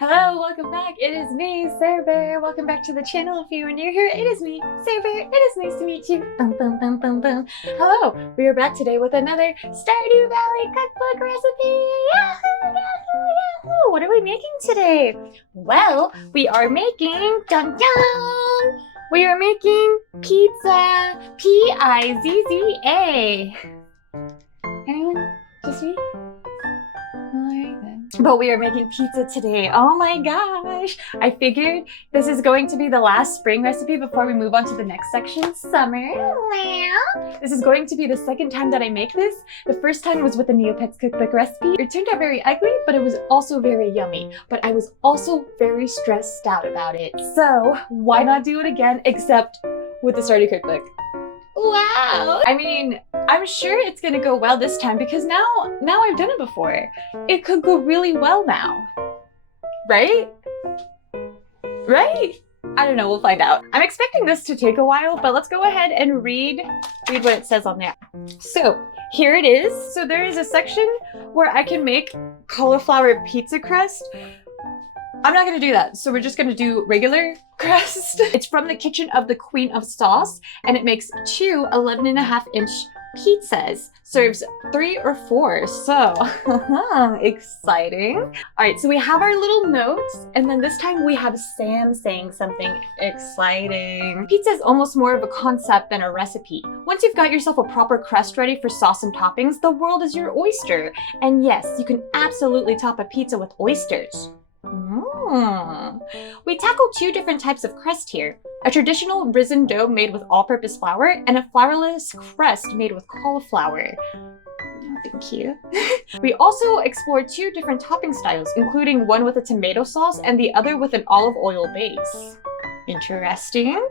Hello, welcome back. It is me, Searbear. Welcome back to the channel. If you are new here, it is me, Searbear. It is nice to meet you. Boom, boom, boom, boom, boom. Hello, we are back today with another Stardew Valley cookbook recipe. Yahoo, yahoo, yahoo. What are we making today? Well, we are making, dun dun, we are making pizza. P-I-Z-Z-A. Anyone? Just me? But we are making pizza today. Oh my gosh. I figured this is going to be the last spring recipe before we move on to the next section, summer. Well, this is going to be the second time that I make this. The first time was with the Neopets cookbook recipe. It turned out very ugly, but it was also very yummy. But I was also very stressed out about it. So why not do it again, except with the Stardew cookbook? Wow! I mean, I'm sure it's gonna go well this time because now I've done it before. It could go really well now. Right? Right? I don't know, we'll find out. I'm expecting this to take a while, but let's go ahead and read what it says on there. So, here it is. So there is a section where I can make cauliflower pizza crust. I'm not gonna do that, so we're just gonna do regular crust. It's from the kitchen of the Queen of Sauce, and it makes two 11.5-inch pizzas. Serves 3 or 4, so exciting. All right, so we have our little notes, and then this time we have Sam saying something exciting. Pizza is almost more of a concept than a recipe. Once you've got yourself a proper crust ready for sauce and toppings, the world is your oyster. And yes, you can absolutely top a pizza with oysters. We tackle 2 different types of crust here. A traditional risen dough made with all-purpose flour and a flourless crust made with cauliflower. Oh, thank you. We also explore 2 different topping styles, including one with a tomato sauce and the other with an olive oil base. Interesting.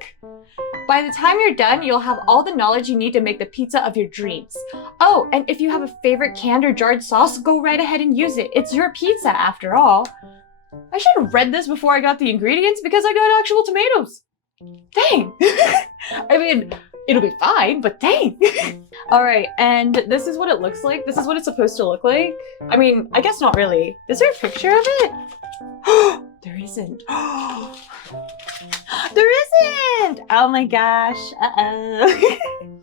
By the time you're done, you'll have all the knowledge you need to make the pizza of your dreams. Oh, and if you have a favorite canned or jarred sauce, go right ahead and use it. It's your pizza after all. I should have read this before I got the ingredients because I got actual tomatoes. Dang. I mean, it'll be fine, but dang. All right, and this is what it looks like. This is what it's supposed to look like. I mean, I guess not really. Is there a picture of it? There isn't. There isn't! Oh my gosh, uh-oh.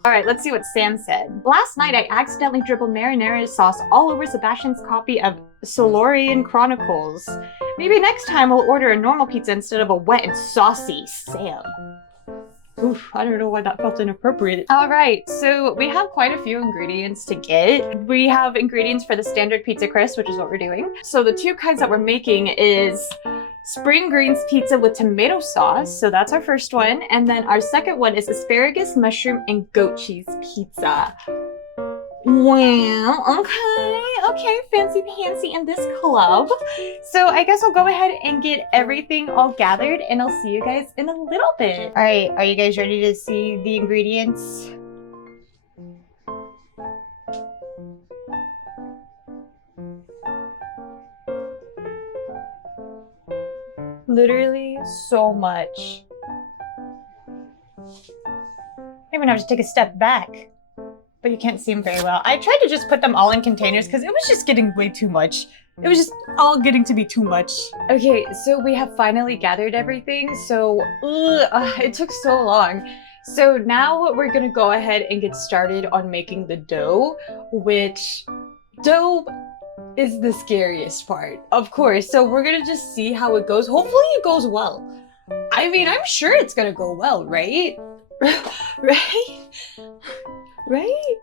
All right, let's see what Sam said. Last night, I accidentally dribbled marinara sauce all over Sebastian's copy of Solarian Chronicles. Maybe next time we'll order a normal pizza instead of a wet and saucy Sam. Oof, I don't know why that felt inappropriate. All right, so we have quite a few ingredients to get. We have ingredients for the standard pizza crust, which is what we're doing. So the 2 kinds that we're making is spring greens pizza with tomato sauce. So that's our first one. And then our second one is asparagus, mushroom, and goat cheese pizza. Well, okay, fancy pantsy in this club. So I guess I'll go ahead and get everything all gathered and I'll see you guys in a little bit. All right, are you guys ready to see the ingredients? Literally so much. I even have to take a step back. But you can't see them very well. I tried to just put them all in containers because it was just getting way too much. It was just all getting to be too much. Okay, so we have finally gathered everything. So it took so long. So now we're gonna go ahead and get started on making the dough, which dough is the scariest part, of course. So we're gonna just see how it goes. Hopefully it goes well. I mean, I'm sure it's gonna go well, right? Right? Right?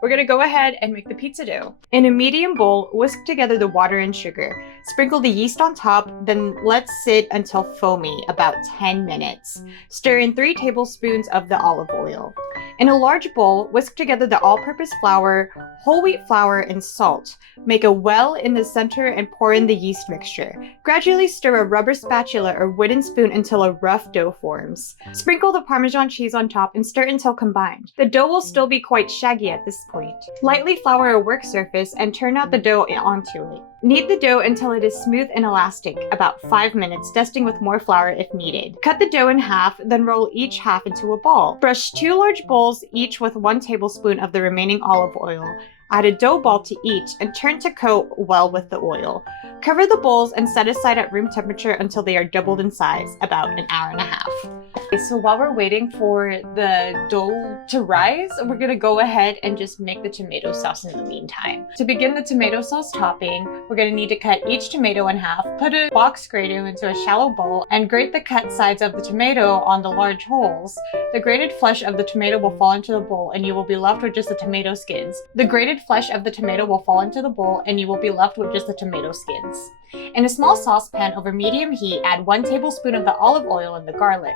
We're gonna go ahead and make the pizza dough. In a medium bowl, whisk together the water and sugar. Sprinkle the yeast on top, then let sit until foamy, about 10 minutes. Stir in 3 tablespoons of the olive oil. In a large bowl, whisk together the all-purpose flour, whole wheat flour, and salt. Make a well in the center and pour in the yeast mixture. Gradually stir a rubber spatula or wooden spoon until a rough dough forms. Sprinkle the Parmesan cheese on top and stir until combined. The dough will still be quite shaggy at this point. Lightly flour a work surface and turn out the dough onto it. Knead the dough until it is smooth and elastic, about 5 minutes, dusting with more flour if needed. Cut the dough in half, then roll each half into a ball. Brush 2 large bowls, each with 1 tablespoon of the remaining olive oil. Add a dough ball to each and turn to coat well with the oil. Cover the bowls and set aside at room temperature until they are doubled in size, about an hour and a half. Okay, so while we're waiting for the dough to rise, we're gonna go ahead and just make the tomato sauce in the meantime. To begin the tomato sauce topping, we're gonna need to cut each tomato in half, put a box grater into a shallow bowl, and grate the cut sides of the tomato on the large holes. The grated flesh of the tomato will fall into the bowl and you will be left with just the tomato skins. The grated flesh of the tomato will fall into the bowl and you will be left with just the tomato skins. In a small saucepan over medium heat, add 1 tablespoon of the olive oil and the garlic.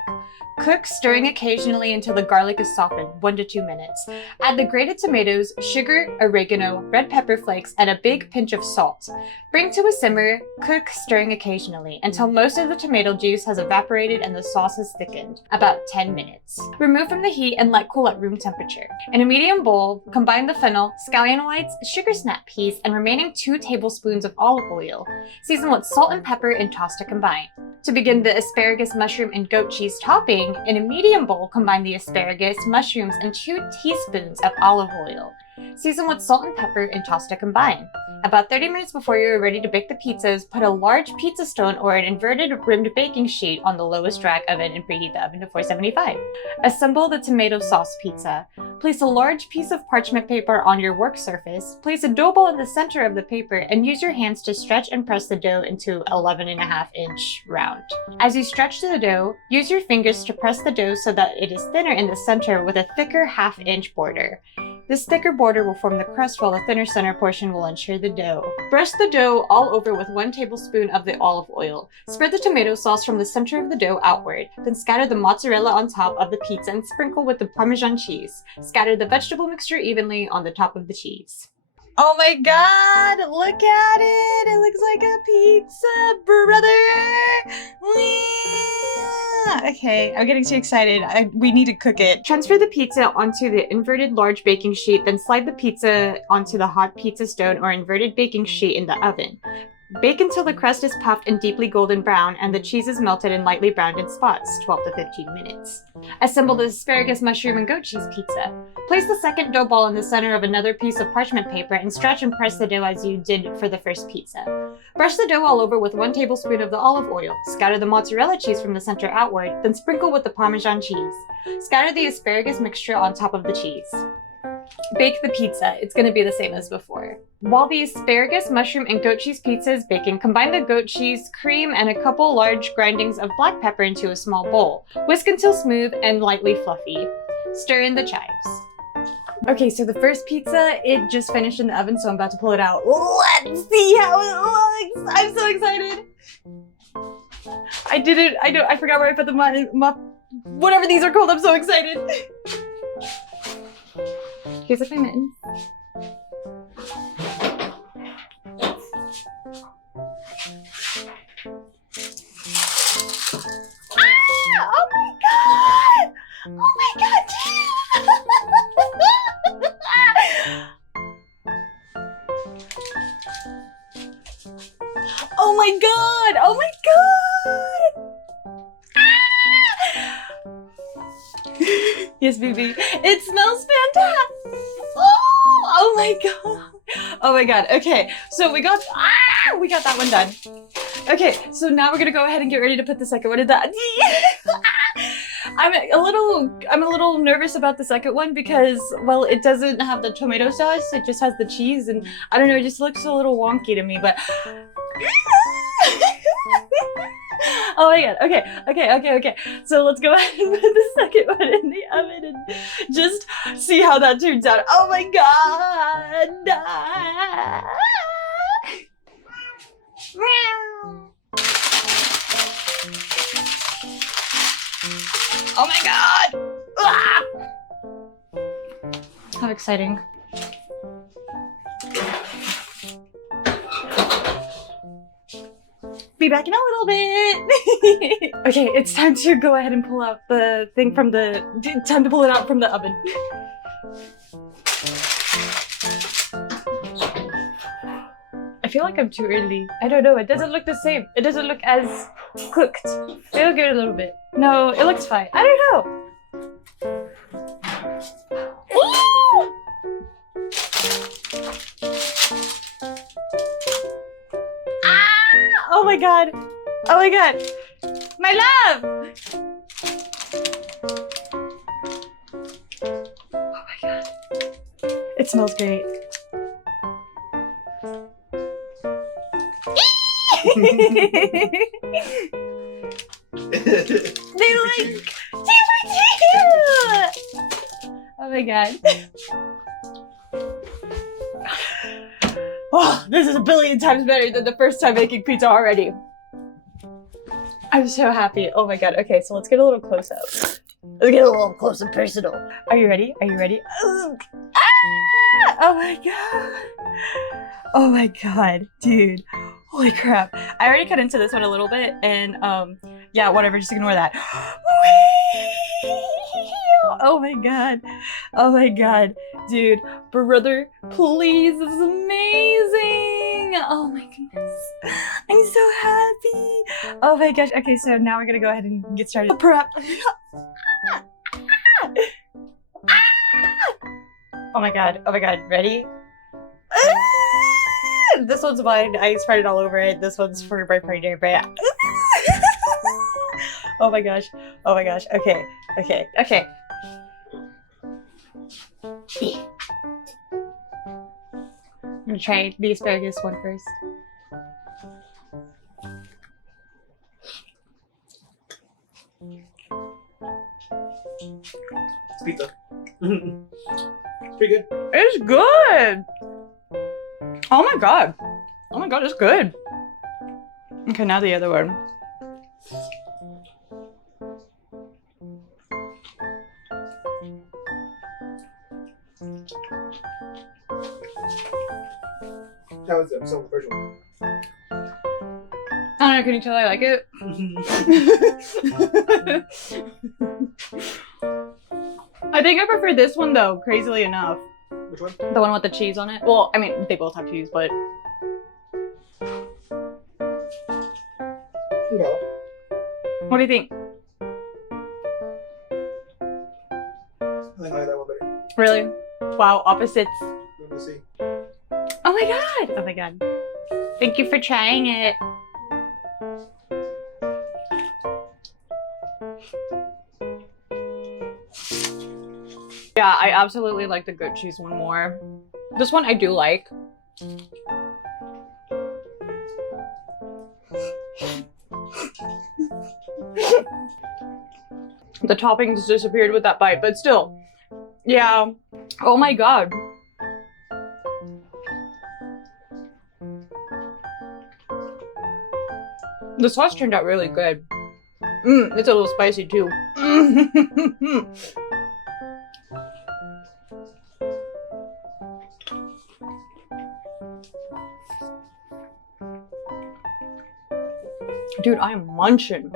Cook, stirring occasionally until the garlic is softened, 1 to 2 minutes. Add the grated tomatoes, sugar, oregano, red pepper flakes, and a big pinch of salt. Bring to a simmer, cook, stirring occasionally, until most of the tomato juice has evaporated and the sauce has thickened, about 10 minutes. Remove from the heat and let cool at room temperature. In a medium bowl, combine the fennel, scallion whites, sugar snap peas, and remaining 2 tablespoons of olive oil. Season with salt and pepper and toss to combine. To begin the asparagus, mushroom, and goat cheese topping, in a medium bowl, combine the asparagus, mushrooms, and 2 teaspoons of olive oil. Season with salt and pepper and toss to combine. About 30 minutes before you are ready to bake the pizzas, put a large pizza stone or an inverted rimmed baking sheet on the lowest rack oven and preheat the oven to 475. Assemble the tomato sauce pizza. Place a large piece of parchment paper on your work surface, place a dough ball in the center of the paper, and use your hands to stretch and press the dough into 11.5-inch round. As you stretch to the dough, use your fingers to press the dough so that it is thinner in the center with a thicker half-inch border. This thicker border will form the crust while the thinner center portion will ensure the dough. Brush the dough all over with 1 tablespoon of the olive oil. Spread the tomato sauce from the center of the dough outward, then scatter the mozzarella on top of the pizza and sprinkle with the Parmesan cheese. Scatter the vegetable mixture evenly on the top of the cheese. Oh my god, look at it! It looks like a pizza, brother! Okay, I'm getting too excited. We need to cook it. Transfer the pizza onto the inverted large baking sheet, then slide the pizza onto the hot pizza stone or inverted baking sheet in the oven. Bake until the crust is puffed and deeply golden brown and the cheese is melted and lightly browned in spots, 12 to 15 minutes. Assemble the asparagus, mushroom, and goat cheese pizza. Place the second dough ball in the center of another piece of parchment paper and stretch and press the dough as you did for the first pizza. Brush the dough all over with 1 tablespoon of the olive oil. Scatter the mozzarella cheese from the center outward, then sprinkle with the Parmesan cheese. Scatter the asparagus mixture on top of the cheese. Bake the pizza. It's going to be the same as before. While the asparagus, mushroom, and goat cheese pizza is baking, combine the goat cheese, cream, and a couple large grindings of black pepper into a small bowl. Whisk until smooth and lightly fluffy. Stir in the chives. Okay, so the first pizza, it just finished in the oven, so I'm about to pull it out. Let's see how it looks! I'm so excited! I did it! I forgot where I put the whatever these are called, I'm so excited! Here's like my mittens. Ah! Oh my god! Oh my god! Oh my god! Oh my god! Yes, baby. It smells fantastic. Oh my god. Oh my god. Okay, so we got that one done. Okay, so now we're gonna go ahead and get ready to put the second one in that. I'm a little nervous about the second one because, well, it doesn't have the tomato sauce. It just has the cheese, and I don't know. It just looks a little wonky to me, but. Oh my god, okay. So let's go ahead and put the second one in the oven and just see how that turns out. Oh my god! Oh my god! Ah! How exciting. Be back in a little bit. Okay, it's time to go ahead and pull out the thing from time to pull it out from the oven. I feel like I'm too early. I don't know, it doesn't look the same. It doesn't look as cooked. It'll get a little bit. No, it looks fine. I don't know. Ah! my god. Oh my god. My love! Oh my god. It smells great. They like too. Oh my god. Oh, this is a billion times better than the first time making pizza already. I'm so happy. Oh my god. Okay, so let's get a little close up. Let's get a little close and personal. Are you ready? Are you ready? Ah! Oh my god. Oh my god, dude. Holy crap. I already cut into this one a little bit and yeah, whatever, just ignore that. Oh my god. Oh my god. Dude, brother, please, this is amazing. Oh my goodness. I'm so happy. Oh my gosh. Okay, so now we're gonna go ahead and get started. Prep. Oh my god. Oh my god. Ready? This one's mine. I spread it all over it. This one's for my partner, but oh my gosh. Oh my gosh. Okay. Okay. Okay. I'm gonna try the asparagus one first. It's pizza. Pretty good. It's good. Oh my god. Oh my god, it's good. Okay, now the other one. That was the first one. I don't know, can you tell I like it? I think I prefer this one though, crazily enough. Which one? The one with the cheese on it. Well, I mean, they both have cheese, but... No. What do you think? I think I like that one better. Really? Wow, opposites. Let me see. Oh my god! Oh my god. Thank you for trying it. Yeah, I absolutely like the goat cheese one more. This one I do like. The toppings disappeared with that bite, but still. Yeah. Oh my god. The sauce turned out really good. It's a little spicy too. Dude, I am munching.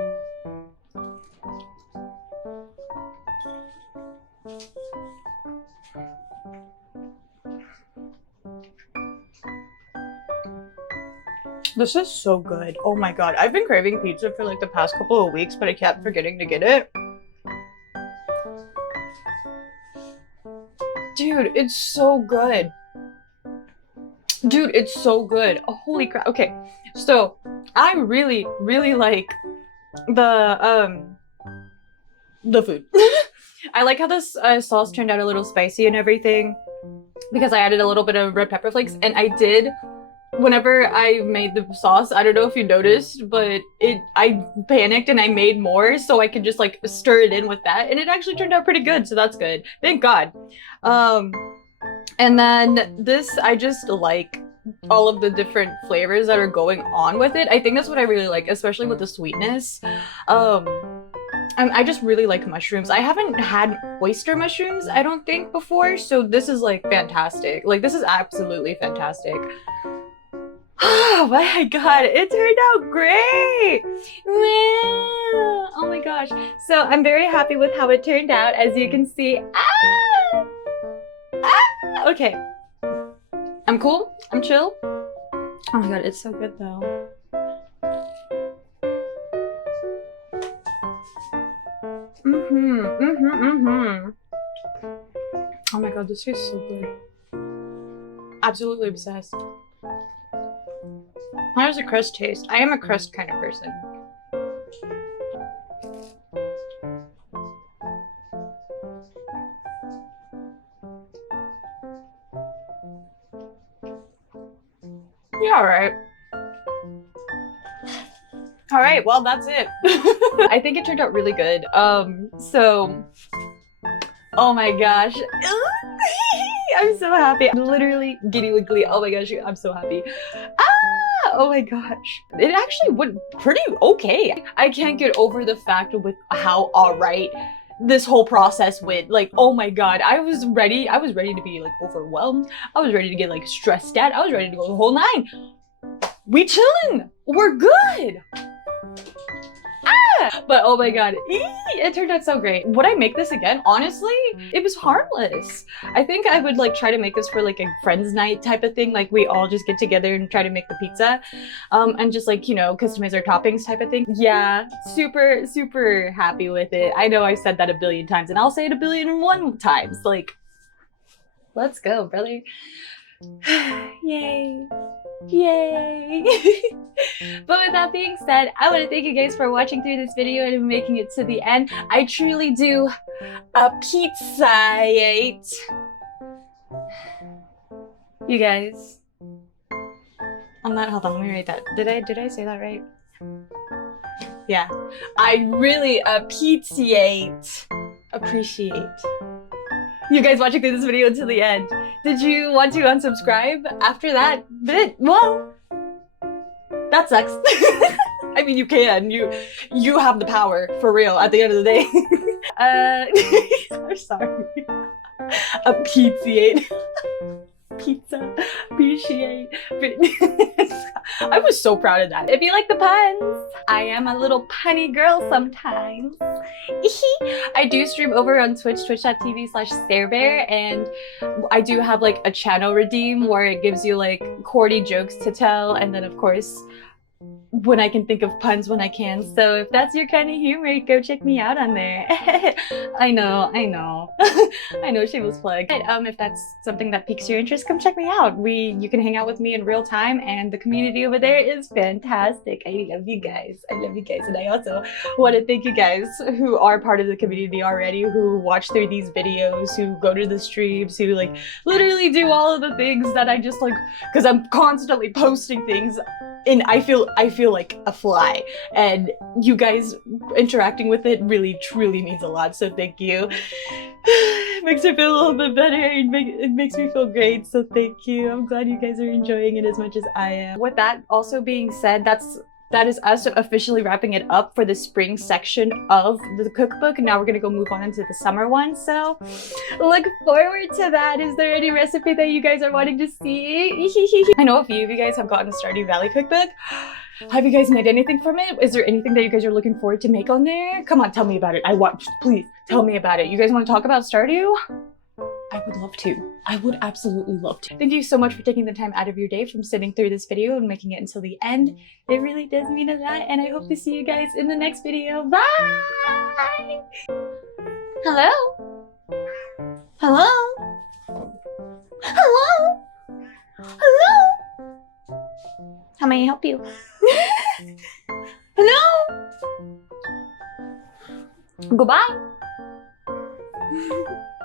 This is so good. Oh my god. I've been craving pizza for like the past couple of weeks, but I kept forgetting to get it. Dude, it's so good. Dude, it's so good. Oh, holy crap. Okay, so I really, really like the food. I like how this sauce turned out a little spicy and everything because I added a little bit of red pepper flakes, and I did, whenever I made the sauce, I don't know if you noticed, but I panicked and I made more so I could just like stir it in with that, and it actually turned out pretty good, so that's good. Thank God. And then this, I just like all of the different flavors that are going on with it. I think that's what I really like, especially with the sweetness. I just really like mushrooms. I haven't had oyster mushrooms, I don't think, before, so this is like fantastic. Like, this is absolutely fantastic. Oh my god, it turned out great! Oh my gosh. So I'm very happy with how it turned out, as you can see. Okay. I'm cool. I'm chill. Oh my god, it's so good though. Oh my god, this tastes so good. Absolutely obsessed. How does the crust taste? I am a crust kind of person. Yeah, all right. All right, well, that's it. I think it turned out really good. So, oh my gosh. I'm so happy. I'm literally giddy wiggly. Oh my gosh, I'm so happy. Ah, oh my gosh. It actually went pretty okay. I can't get over the fact with how all right this whole process went. Like, oh my god, I was ready to be like overwhelmed. I was ready to get like stressed out. I was ready to go the whole nine. We chillin'. We're good. But oh my god, it turned out so great. Would I make this again? Honestly, it was harmless. I think I would like try to make this for like a friends night type of thing. Like we all just get together and try to make the pizza and just like, you know, customize our toppings type of thing. Yeah, super, super happy with it. I know I've said that a billion times and I'll say it a billion and one times. Like, let's go, brother. Yay. Yay! But with that being said, I want to thank you guys for watching through this video and making it to the end. I truly do appreciate you guys. I'm not, hold on, let me write that. Did I say that right? Yeah. I really appreciate you guys watching through this video until the end. Did you want to unsubscribe after that bit? Well, that sucks. I mean, you can. You have the power, for real, at the end of the day. I'm sorry. Appreciate. Pizza. Appreciate. I was so proud of that. If you like the puns, I am a little punny girl sometimes. I do stream over on Twitch, twitch.tv/searbear, and I do have like a channel redeem where it gives you like corny jokes to tell, and then of course when I can think of puns when I can. So if that's your kind of humor, go check me out on there. I know. I know, shameless plug. But, if that's something that piques your interest, come check me out. You can hang out with me in real time, and the community over there is fantastic. I love you guys. And I also want to thank you guys who are part of the community already, who watch through these videos, who go to the streams, who like literally do all of the things that I just like, because I'm constantly posting things and I feel like a fly, and you guys interacting with it really truly means a lot, so thank you. It makes me feel a little bit better. It makes me feel great, so thank you. I'm glad you guys are enjoying it as much as I am. With that also being said, that is us officially wrapping it up for the spring section of the cookbook. Now we're gonna go move on into the summer one, so look forward to that. Is there any recipe that you guys are wanting to see? I know a few of you guys have gotten the Stardew Valley cookbook. Have you guys made anything from it? Is there anything that you guys are looking forward to make on there? Come on, tell me about it. Please tell me about it. You guys want to talk about Stardew? I would love to. I would absolutely love to. Thank you so much for taking the time out of your day from sitting through this video and making it until the end. It really does mean a lot, and I hope to see you guys in the next video. Bye! Hello? Hello? Hello? Hello? How may I help you? Hello? Goodbye.